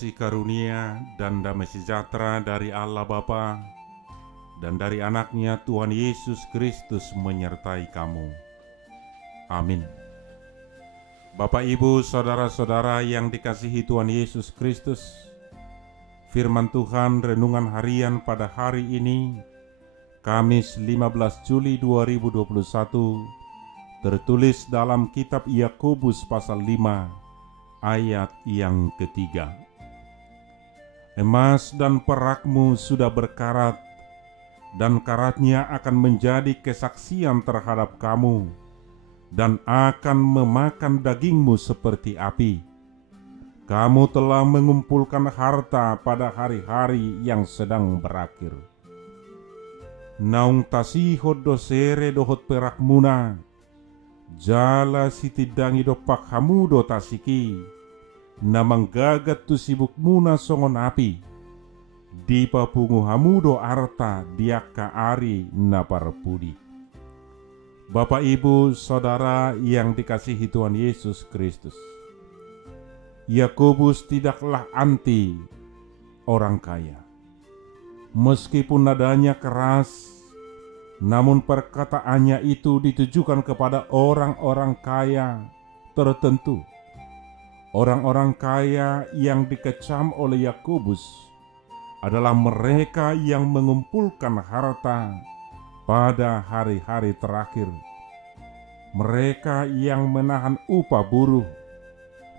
kasih karunia dan damai sejahtera dari Allah Bapa dan dari anaknya Tuhan Yesus Kristus menyertai kamu. Amin. Bapak, Ibu, saudara-saudara yang dikasihi Tuhan Yesus Kristus, firman Tuhan renungan harian pada hari ini, Kamis 15 Juli 2021, tertulis dalam kitab Yakobus pasal 5 ayat yang ketiga. Emas dan perakmu sudah berkarat, dan karatnya akan menjadi kesaksian terhadap kamu, dan akan memakan dagingmu seperti api. Kamu telah mengumpulkan harta pada hari-hari yang sedang berakhir. Naung tasihod dosere dohot perakmuna, jala sitidangi do pakhamudo tasiki, namang gagat tu sibuk muna songon api, di papungu hamudo arta diaka ari naparpudi. Bapak, Ibu, saudara yang dikasihi Tuhan Yesus Kristus, Yakobus tidaklah anti orang kaya. Meskipun nadanya keras, namun perkataannya itu ditujukan kepada orang-orang kaya tertentu. Orang-orang kaya yang dikecam oleh Yakobus adalah mereka yang mengumpulkan harta pada hari-hari terakhir. Mereka yang menahan upah buruh,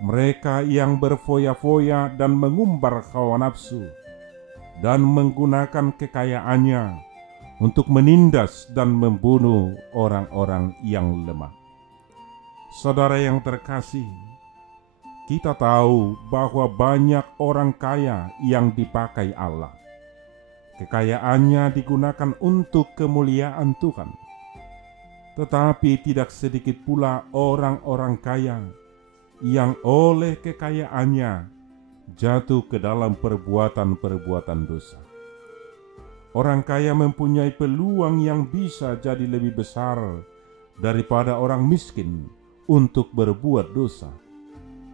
mereka yang berfoya-foya dan mengumbar hawa nafsu, dan menggunakan kekayaannya untuk menindas dan membunuh orang-orang yang lemah. Saudara yang terkasih, kita tahu bahwa banyak orang kaya yang dipakai Allah. Kekayaannya digunakan untuk kemuliaan Tuhan. Tetapi tidak sedikit pula orang-orang kaya yang oleh kekayaannya jatuh ke dalam perbuatan-perbuatan dosa. Orang kaya mempunyai peluang yang bisa jadi lebih besar daripada orang miskin untuk berbuat dosa.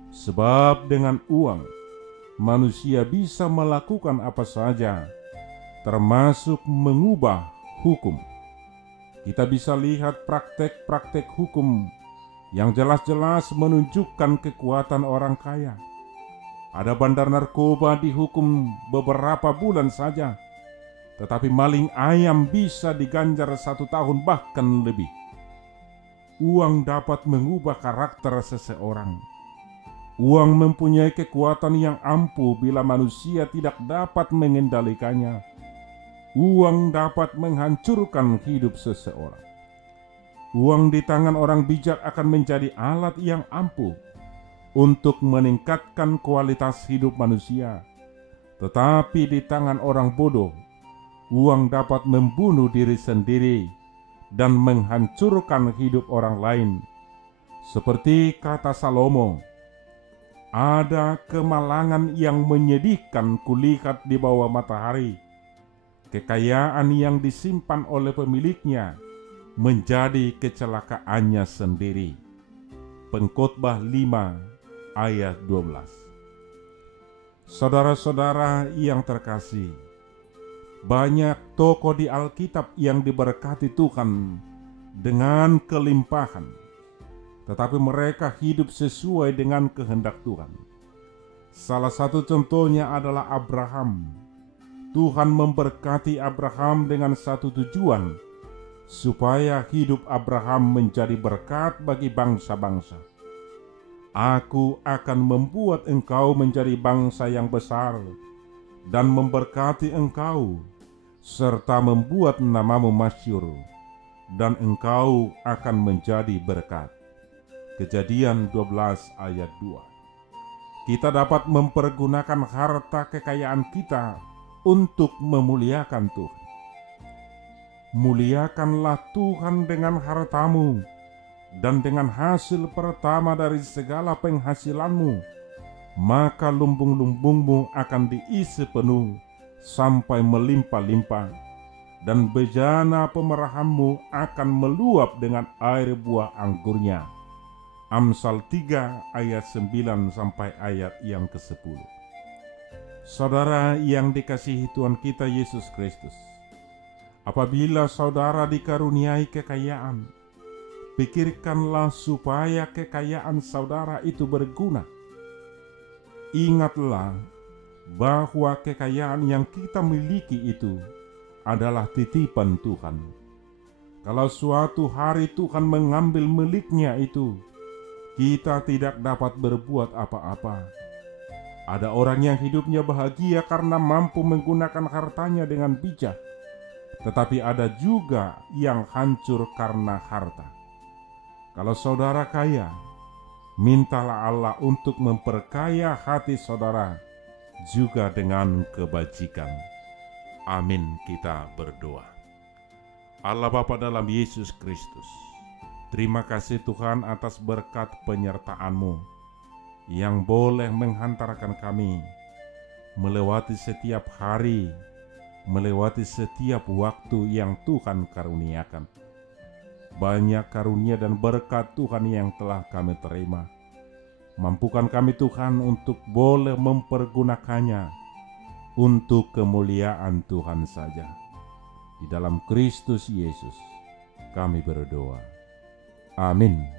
Sebab dengan uang, manusia bisa melakukan apa saja, termasuk mengubah hukum. Kita bisa lihat praktek-praktek hukum yang jelas-jelas menunjukkan kekuatan orang kaya. Ada bandar narkoba dihukum beberapa bulan saja, tetapi maling ayam bisa diganjar 1 tahun bahkan lebih. Uang dapat mengubah karakter seseorang. Uang mempunyai kekuatan yang ampuh bila manusia tidak dapat mengendalikannya. Uang dapat menghancurkan hidup seseorang. Uang di tangan orang bijak akan menjadi alat yang ampuh untuk meningkatkan kualitas hidup manusia. Tetapi di tangan orang bodoh, uang dapat membunuh diri sendiri dan menghancurkan hidup orang lain. Seperti kata Salomo, ada kemalangan yang menyedihkan kulihat di bawah matahari. Kekayaan yang disimpan oleh pemiliknya menjadi kecelakaannya sendiri. Pengkhotbah 5 ayat 12. Saudara-saudara yang terkasih, banyak tokoh di Alkitab yang diberkati Tuhan dengan kelimpahan, tetapi mereka hidup sesuai dengan kehendak Tuhan. Salah satu contohnya adalah Abraham. Tuhan memberkati Abraham dengan satu tujuan, supaya hidup Abraham menjadi berkat bagi bangsa-bangsa. Aku akan membuat engkau menjadi bangsa yang besar dan memberkati engkau, serta membuat namamu masyhur, dan engkau akan menjadi berkat. Kejadian 12 ayat 2. Kita dapat mempergunakan harta kekayaan kita untuk memuliakan Tuhan. Muliakanlah Tuhan dengan hartamu dan dengan hasil pertama dari segala penghasilanmu, maka lumbung-lumbungmu akan diisi penuh sampai melimpah-limpah, dan bejana pemerahanmu akan meluap dengan air buah anggurnya. Amsal 3 ayat 9 sampai ayat yang ke-10. Saudara yang dikasihi Tuhan kita Yesus Kristus, apabila saudara dikaruniai kekayaan, pikirkanlah supaya kekayaan saudara itu berguna. Ingatlah bahwa kekayaan yang kita miliki itu adalah titipan Tuhan. Kalau suatu hari Tuhan mengambil miliknya itu, kita tidak dapat berbuat apa-apa. Ada orang yang hidupnya bahagia karena mampu menggunakan hartanya dengan bijak, tetapi ada juga yang hancur karena harta. Kalau saudara kaya, mintalah Allah untuk memperkaya hati saudara juga dengan kebajikan. Amin. Kita berdoa. Allah Bapa dalam Yesus Kristus, terima kasih Tuhan atas berkat penyertaan-Mu yang boleh menghantarkan kami melewati setiap hari, melewati setiap waktu yang Tuhan karuniakan. Banyak karunia dan berkat Tuhan yang telah kami terima. Mampukan kami Tuhan untuk boleh mempergunakannya untuk kemuliaan Tuhan saja. Di dalam Kristus Yesus kami berdoa. Amin.